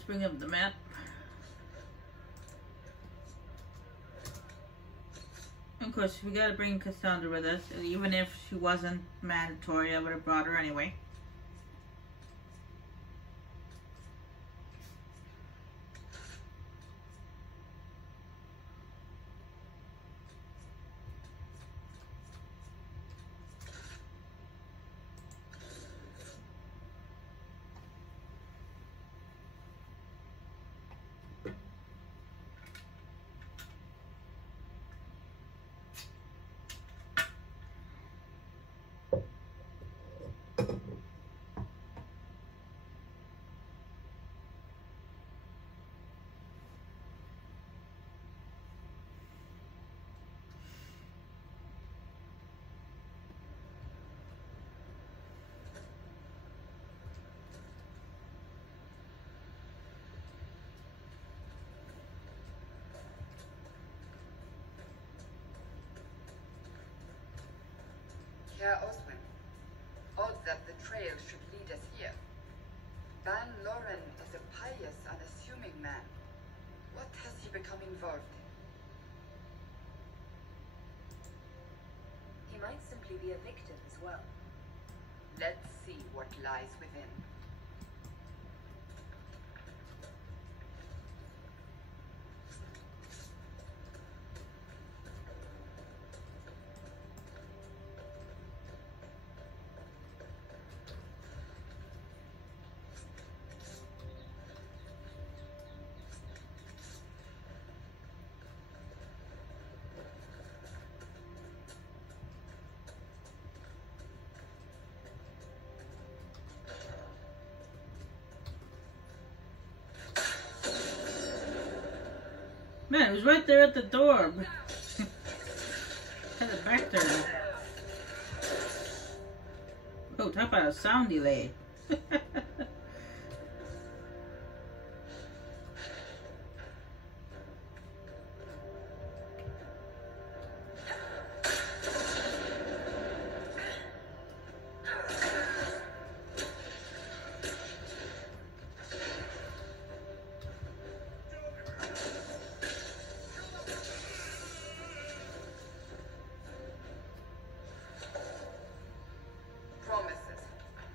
Let's bring up the map. Of course, we gotta bring Cassandra with us. Even if she wasn't mandatory, I would have brought her anyway. Herr Oswin, odd that Betrayal should lead us here. Van Loren is a pious, unassuming man. What has he become involved in? He might simply be a victim as well. Let's see what lies within. Man, it was right there at the door. Had it back there. Oh, talk about a sound delay.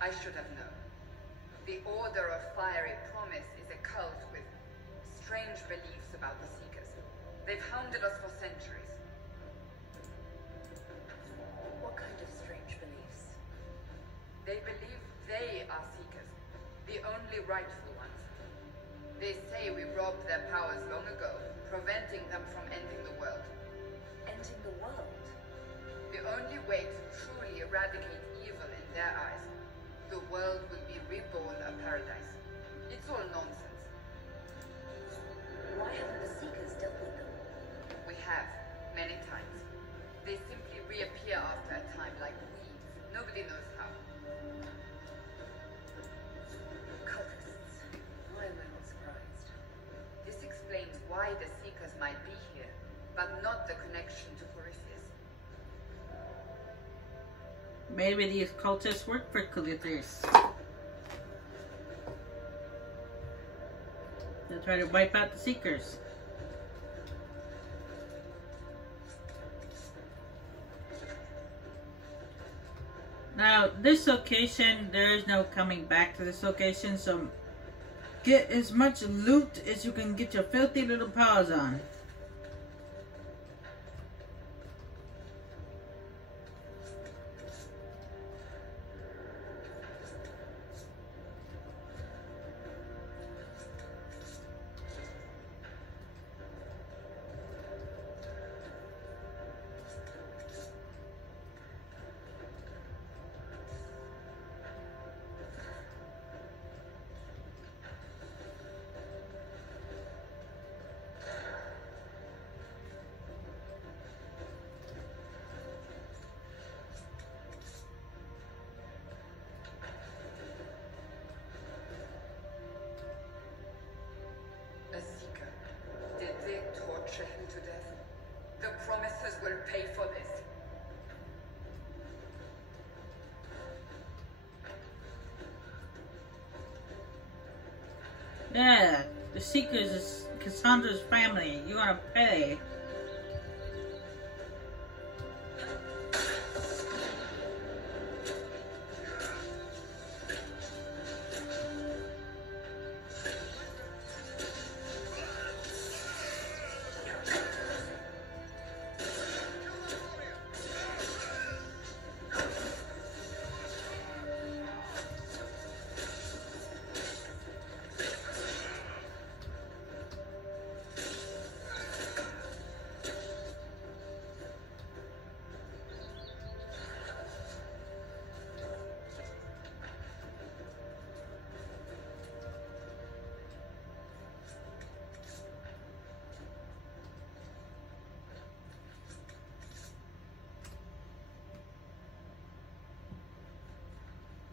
I should have known. The Order of Fiery Promise is a cult with strange beliefs about the Seekers. They've hounded us for centuries. What kind of strange beliefs? They believe they are Seekers, the only rightful ones. They say we robbed their powers long ago, preventing them from ending the world. Ending the world? The only way to truly eradicate evil in their eyes, the world will be reborn a paradise. It's all nonsense. Why haven't the Seekers dealt with them? We have, many times. They simply reappear after a time like weeds. Nobody knows how. Cultists. Why am I not surprised? This explains why the Seekers might be here, but not the connection to Corypheus. Maybe these cultists work for Corypheus. They'll try to wipe out the Seekers. Now, this location, there is no coming back to this location, so get as much loot as you can get your filthy little paws on. Yeah, the Seekers is Cassandra's family. You're gonna pay.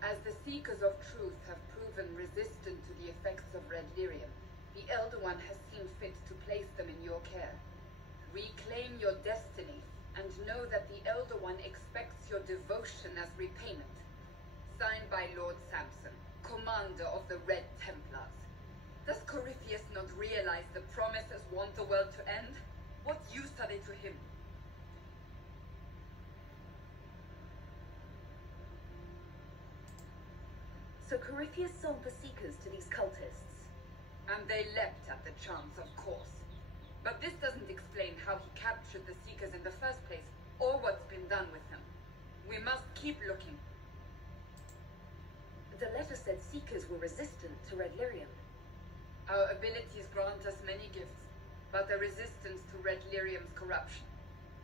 As the Seekers of Truth have proven resistant to the effects of Red Lyrium, the Elder One has seen fit to place them in your care. Reclaim your destiny, and know that the Elder One expects your devotion as repayment. Signed by Lord Samson, Commander of the Red Templars. Does Corypheus not realize the promises want the world to end? What use are they to him? So Corypheus sold the Seekers to these cultists. And they leapt at the chance, of course. But this doesn't explain how he captured the Seekers in the first place, or what's been done with them. We must keep looking. The letter said Seekers were resistant to Red Lyrium. Our abilities grant us many gifts, but a resistance to Red Lyrium's corruption.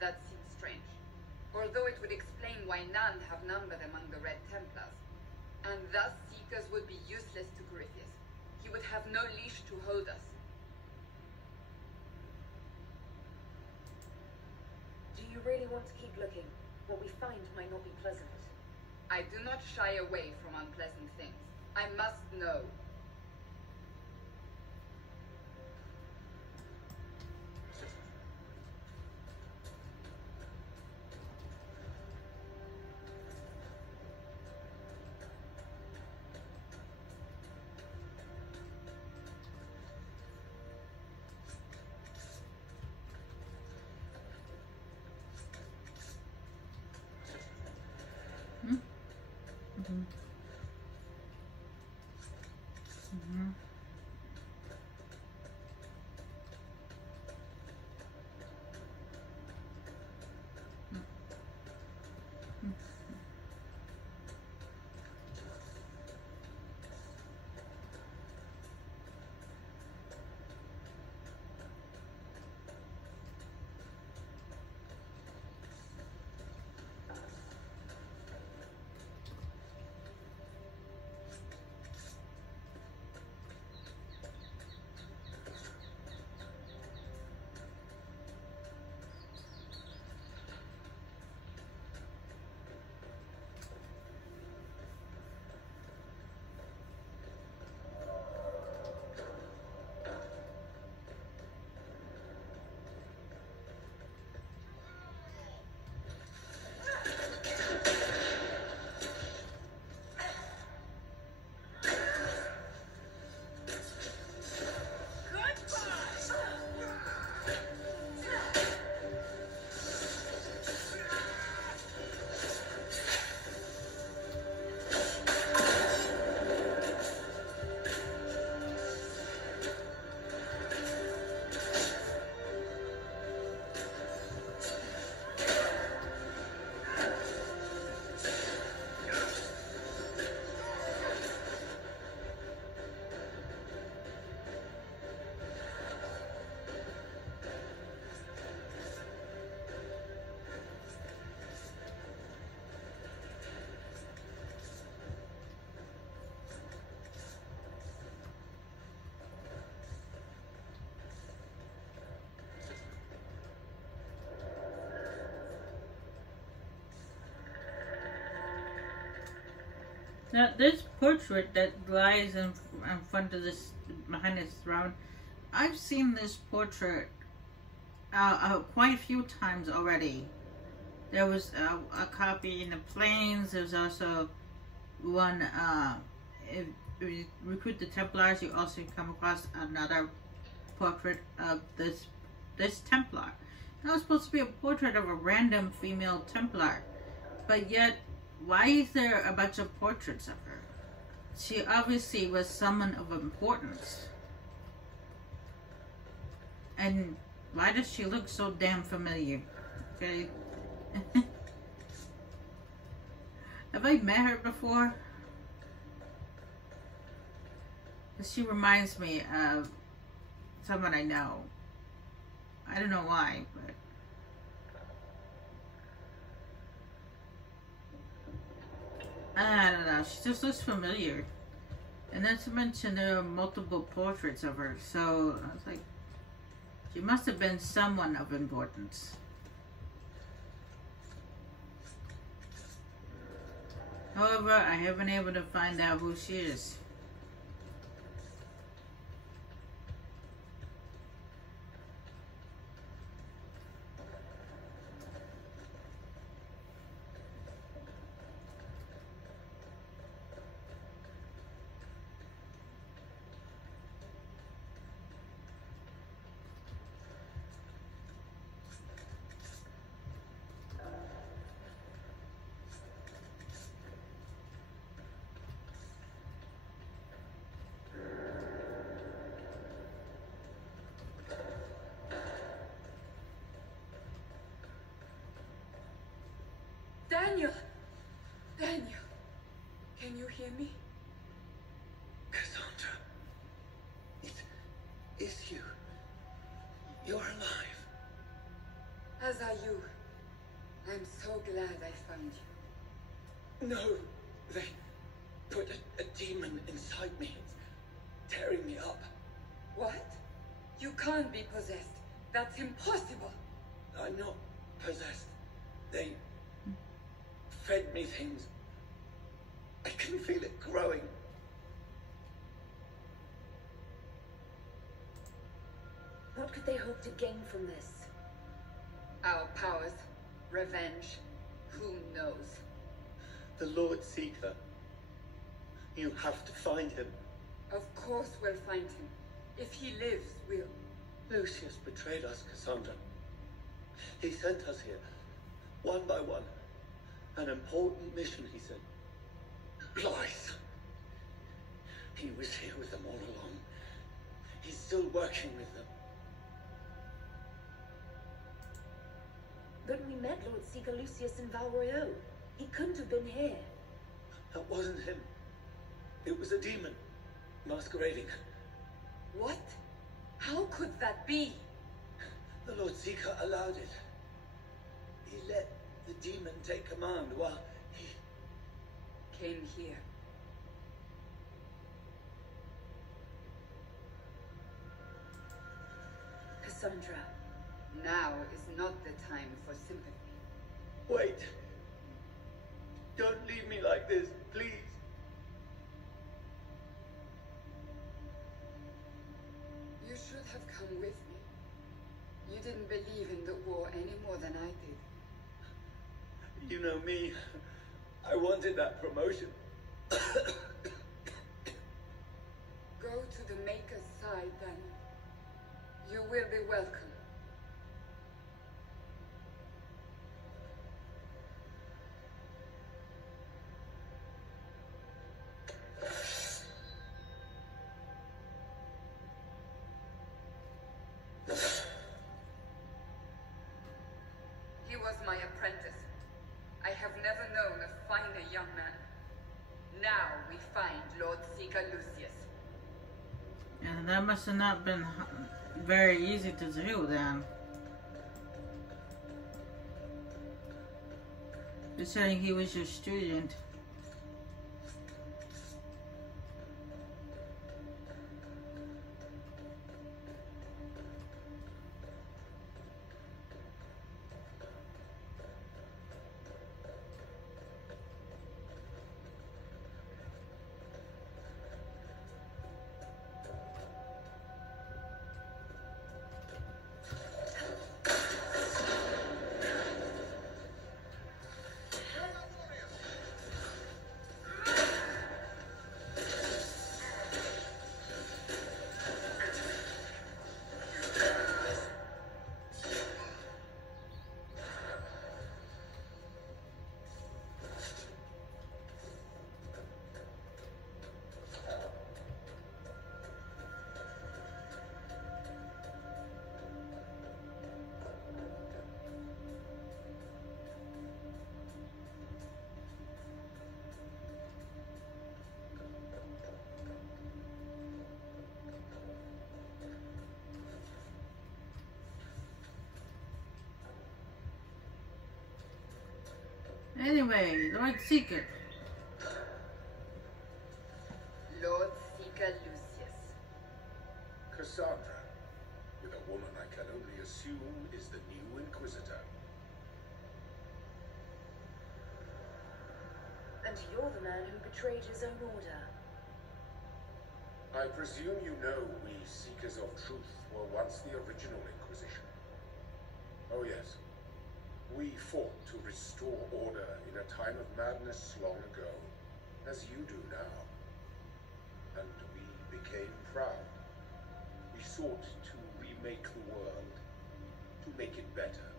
That seems strange. Although it would explain why none have numbered among the Red Templars. And thus Seekers would be useless to Corypheus. He would have no leash to hold us. Do you really want to keep looking? What we find might not be pleasant. I do not shy away from unpleasant things. I must know. Now, this portrait that lies in front of this, behind this throne, I've seen this portrait quite a few times already. There was a copy in the Plains. There's also one recruit the Templars, you also come across another portrait of this Templar. That was supposed to be a portrait of a random female Templar, but yet, why is there a bunch of portraits of her? She obviously was someone of importance. And why does she look so damn familiar? Okay. Have I met her before? She reminds me of someone I know. I don't know why, but... I don't know, she just looks familiar. And not to mention there are multiple portraits of her, so I was like, she must have been someone of importance. However, I haven't been able to find out who she is. Daniel! Daniel! Can you hear me? Cassandra, it is you. You're alive. As are you. I'm so glad I found you. No, they put a demon inside me. It's tearing me up. What? You can't be possessed. That's impossible. I'm not possessed. They fed me things. I can feel it growing. What could they hope to gain from this? Our powers, revenge, who knows? The Lord Seeker. You have to find him. Of course we'll find him. If he lives, we'll... Lucius betrayed us, Cassandra. He sent us here, one by one. An important mission, he said. Lies. He was here with them all along. He's still working with them. But we met Lord Seeker Lucius in Val Royeaux. He couldn't have been here. That wasn't him. It was a demon, masquerading. What? How could that be? The Lord Seeker allowed it. He let the demon take command while he... Came here. Cassandra. Now is not the time for sympathy. Wait. Don't leave me like this, please. You should have come with me. You didn't believe in the war any more than I did. You know me. I wanted that promotion. Go to the Maker's side, Daniel. You will be welcome. He was my apprentice. I have never known a finer young man. Now we find Lord Seeker Lucius. And that must have not been very easy to do then. You're saying he was your student. Anyway, Lord Seeker. Lord Seeker Lucius. Cassandra, with a woman I can only assume is the new Inquisitor. And you're the man who betrayed his own order. I presume you know we Seekers of Truth were once the original Inquisition. Oh yes, we fought to restore order in a time of madness long ago, as you do now. And we became proud. We sought to remake the world, to make it better.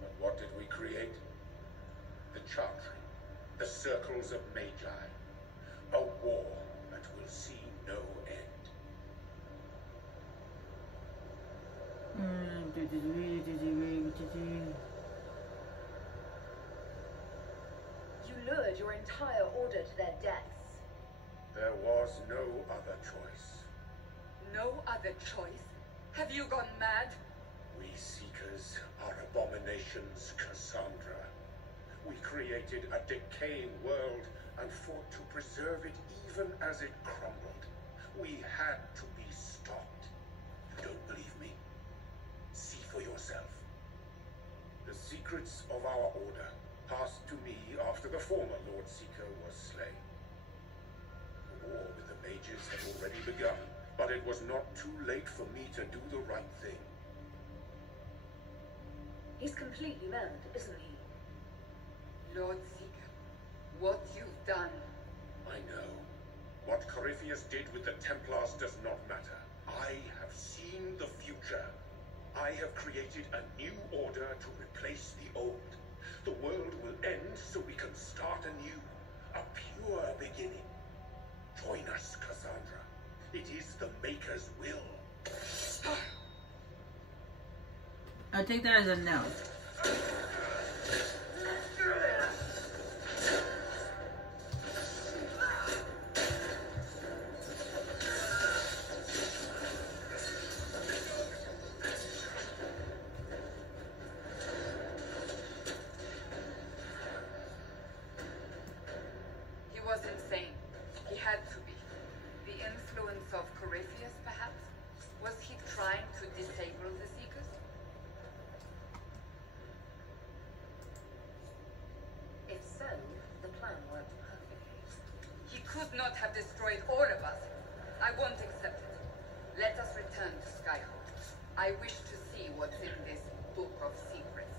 But what did we create? The Chantry, the Circles of Magi, a war that will see no end. You lured your entire order to their deaths. There was no other choice. No other choice? Have you gone mad? We Seekers are abominations, Cassandra. We created a decaying world and fought to preserve it even as it crumbled. We had to be stopped. You don't believe me? See for yourself. The secrets of our order passed to me after the former Lord Seeker was slain. The war with the mages had already begun, but it was not too late for me to do the right thing. He's completely mad, isn't he? Lord Seeker, what you've done. I know. What Corypheus did with the Templars does not matter. I have seen the future. I have created a new order to replace the old. The world will end so we can start anew. A pure beginning. Join us, Cassandra. It is the Maker's will. I'll take that as a no. He was insane. He had to be. The influence of Corypheus, perhaps? Was he trying to disable the Seekers? If so, the plan worked perfectly. He could not have destroyed all of us. I won't accept it. Let us return to Skyhold. I wish to see what's in this book of secrets.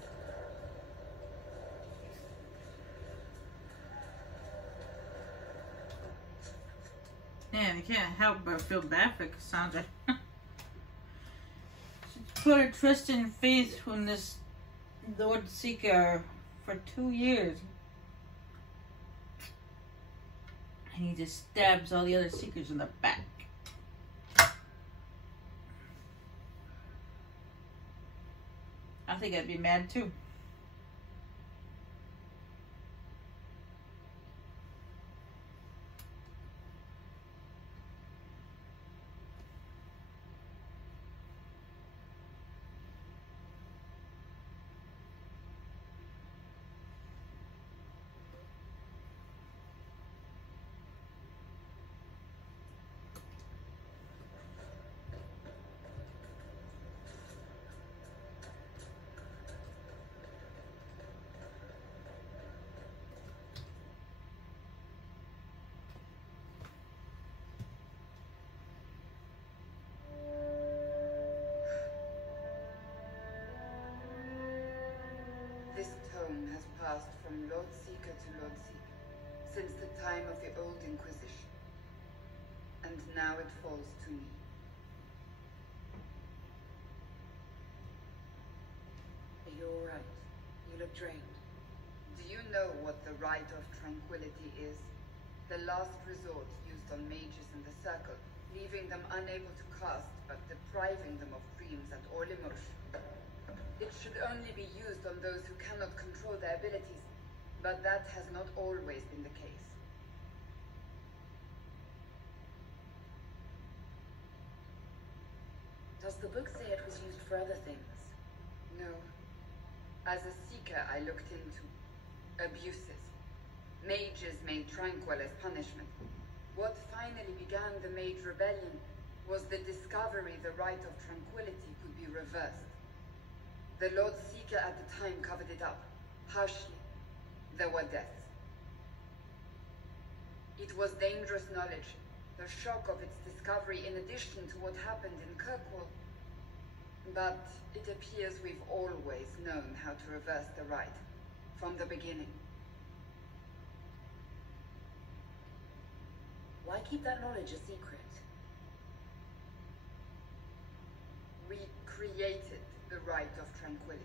Man, I can't help but feel bad for Cassandra. She put her trust and faith in this Lord Seeker for 2 years. And he just stabs all the other Seekers in the back. I think I'd be mad too. This tome has passed from Lord Seeker to Lord Seeker since the time of the Old Inquisition. And now it falls to me. Are you alright? You look drained. Do you know what the Rite of Tranquility is? The last resort used on mages in the Circle, leaving them unable to cast, but depriving them of dreams and all emotion. It should only be used on those who cannot control their abilities, but that has not always been the case. Does the book say it was used for other things? No. As a seeker, I looked into. abuses. Mages made tranquil as punishment. What finally began the Mage Rebellion was the discovery the right of tranquility could be reversed. The Lord Seeker at the time covered it up. Harshly, there were deaths. It was dangerous knowledge, the shock of its discovery in addition to what happened in Kirkwall. But it appears we've always known how to reverse the right, from the beginning. Why keep that knowledge a secret? We created the right of tranquility.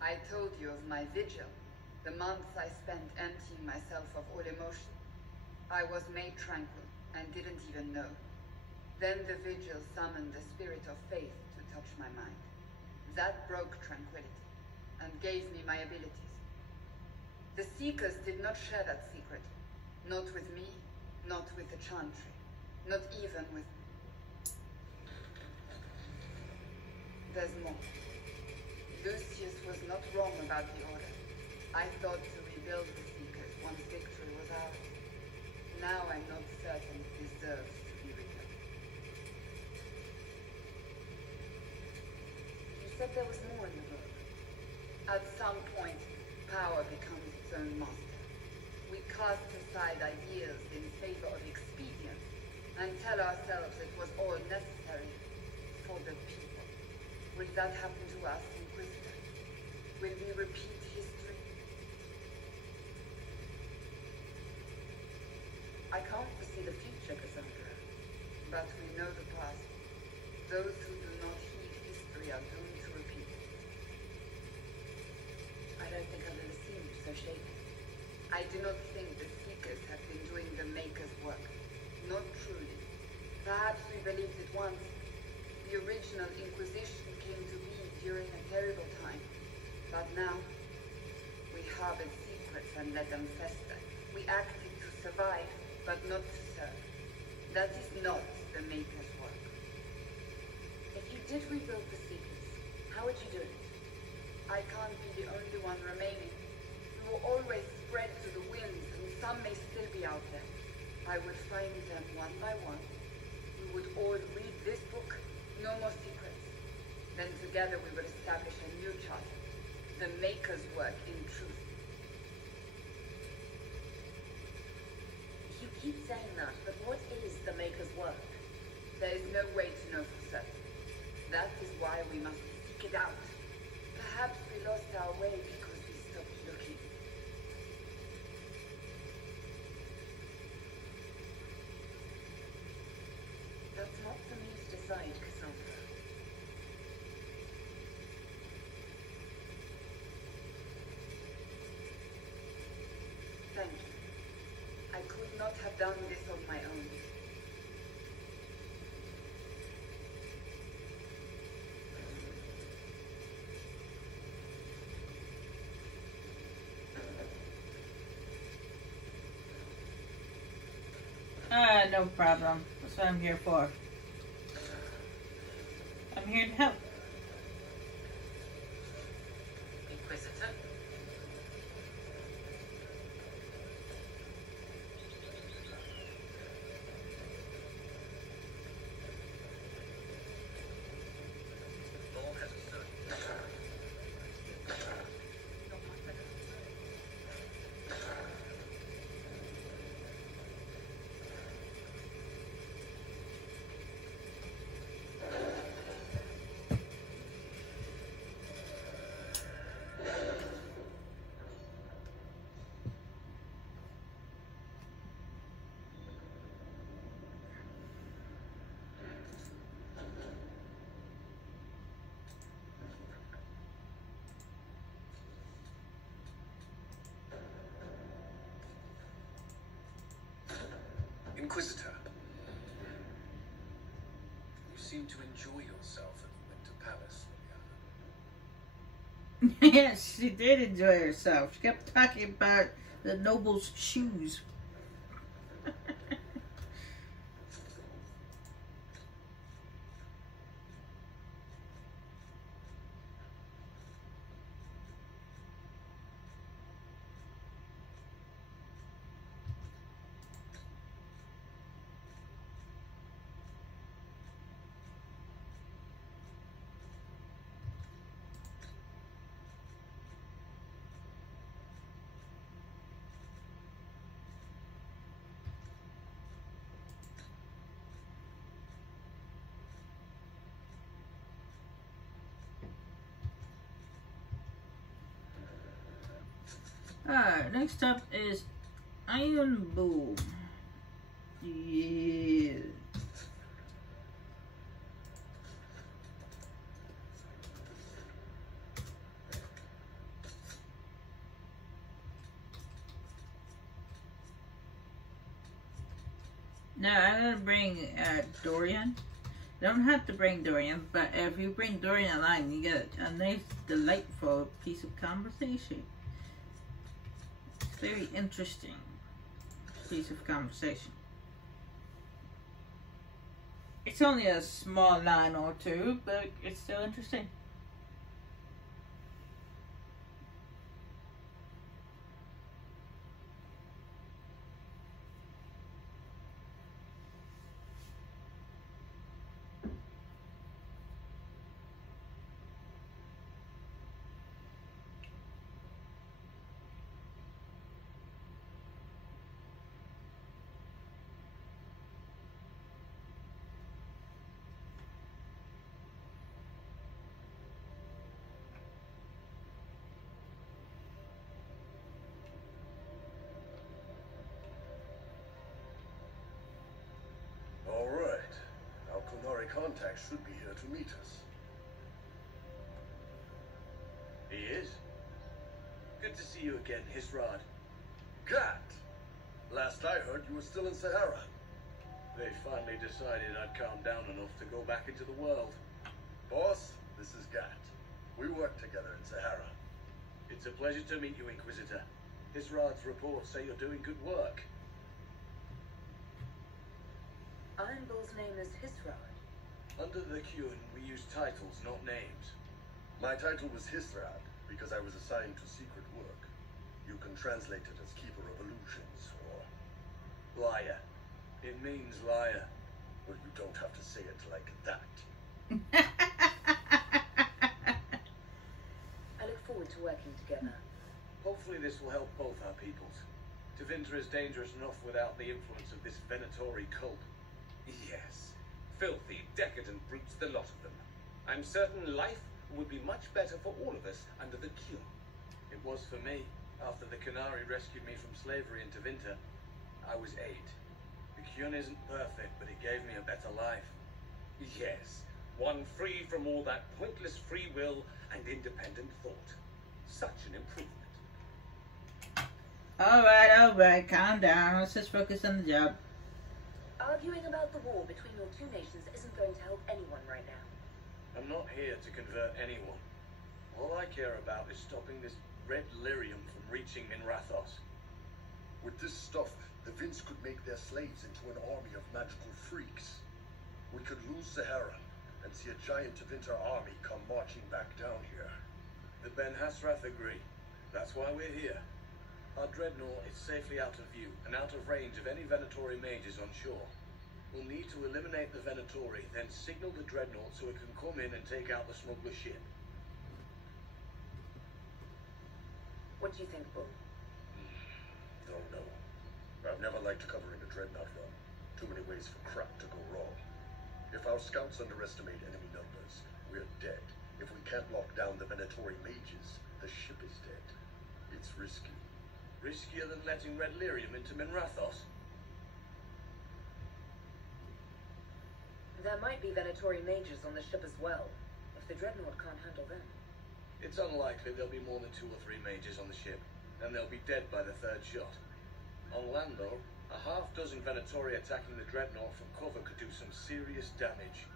I told you of my vigil, the months I spent emptying myself of all emotion. I was made tranquil and didn't even know. Then the vigil summoned the spirit of faith to touch my mind. That broke tranquility and gave me my abilities. The Seekers did not share that secret. Not with me, not with the Chantry, not even with... There's more. Lucius was not wrong about the Order. I thought to rebuild the Seekers once victory was ours. Now I'm not certain it deserves to be rebuilt. You said there was more in the book. At some point, power becomes its own master. We cast aside ideas in favor of expedience and tell ourselves it was all necessary for the people. Will that happen to us, Inquisitor? Will we repeat history? I can't foresee the future, Cassandra. But we know the past. Those who do not heed history are doomed to repeat it. I don't think I've ever seen you so shaken. I do not think the Seekers have been doing the Maker's work. Not truly. Perhaps we believed it once. The original Inquisition came to be during a terrible time. But now, we harbored secrets and let them fester. We acted to survive, but not to serve. That is not the Maker's work. If you did rebuild the Seekers, how would you do it? I can't be the only one remaining. We will always spread to the winds, and some may still be out there. I would find them one by one. We would all read this book, no more secrets. Then together we would establish a new charter, the Maker's work in truth. You keep saying that, but what is the Maker's work? There is no way to know for certain. That is why we must seek it out. Perhaps we lost our way because we stopped looking. That's not for me to decide, Cassandra. Thank you. I could not have done this on my own. No problem. That's what I'm here for. I'm here to help. Inquisitor? Inquisitor, you seem to enjoy yourself at the Winter Palace, Liliana. Yes, she did enjoy herself. She kept talking about the noble's shoes. Alright, next up is Iron Boom. Yeah. Now I'm gonna bring Dorian. You don't have to bring Dorian, but if you bring Dorian along, you get a nice, delightful piece of conversation. It's very interesting piece of conversation. It's only a small line or two, but it's still interesting. Contact should be here to meet us. He is? Good to see you again, Hisrad. Gat! Last I heard, you were still in Sahara. They finally decided I'd calmed down enough to go back into the world. Boss, this is Gat. We work together in Sahara. It's a pleasure to meet you, Inquisitor. Hisrad's reports say you're doing good work. Iron Bull's name is Hisrad. Under the Qun, we use titles, not names. My title was Hisrad because I was assigned to secret work. You can translate it as Keeper of Illusions, or... Liar. It means liar. Well, you don't have to say it like that. I look forward to working together. Hopefully this will help both our peoples. Tevinter is dangerous enough without the influence of this Venatori cult. Yes. Filthy, decadent brutes, the lot of them. I'm certain life would be much better for all of us under the Qun. It was for me. After the Canary rescued me from slavery in Tevinter, I was 8. The Qun isn't perfect, but it gave me a better life. Yes, one free from all that pointless free will and independent thought. Such an improvement. Alright, calm down. Let's just focus on the job. Arguing about the war between your two nations isn't going to help anyone right now. I'm not here to convert anyone. All I care about is stopping this red lyrium from reaching Minrathos. With this stuff, the Vince could make their slaves into an army of magical freaks. We could lose Sahara and see a giant Tevinter army come marching back down here. The Ben Hasrath agree. That's why we're here. Our dreadnought is safely out of view and out of range of any Venatori mages on shore. We'll need to eliminate the Venatori, then signal the dreadnought so it can come in and take out the smuggler ship. What do you think, Bull? Don't know. I've never liked covering a dreadnought run. Too many ways for crap to go wrong. If our scouts underestimate enemy numbers, we're dead. If we can't lock down the Venatori mages, the ship is dead. It's risky. Riskier than letting red lyrium into Minrathos? There might be Venatori mages on the ship as well, if the dreadnought can't handle them. It's unlikely there'll be more than 2 or 3 mages on the ship, and they'll be dead by the 3rd shot. On land, though, a half-dozen Venatori attacking the dreadnought from cover could do some serious damage.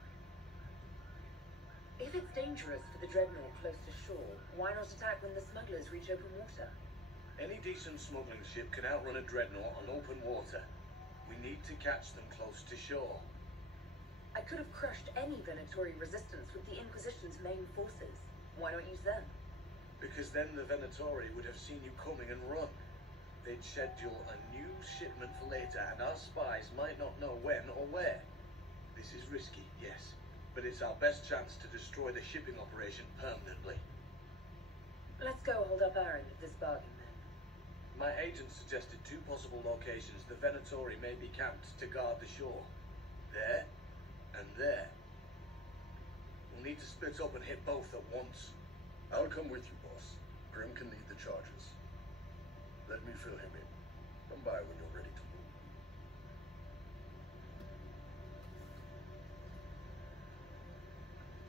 If it's dangerous for the dreadnought close to shore, why not attack when the smugglers reach open water? Any decent smuggling ship can outrun a dreadnought on open water. We need to catch them close to shore. I could have crushed any Venatori resistance with the Inquisition's main forces. Why not use them? Because then the Venatori would have seen you coming and run. They'd schedule a new shipment for later, and our spies might not know when or where. This is risky, yes, but it's our best chance to destroy the shipping operation permanently. Let's go hold up our end of this bargain, then. My agent suggested 2 possible locations the Venatori may be camped to guard the shore. There, and there. We'll need to split up and hit both at once. I'll come with you, boss. Grim can lead the charges. fill him in. Come by when you're ready to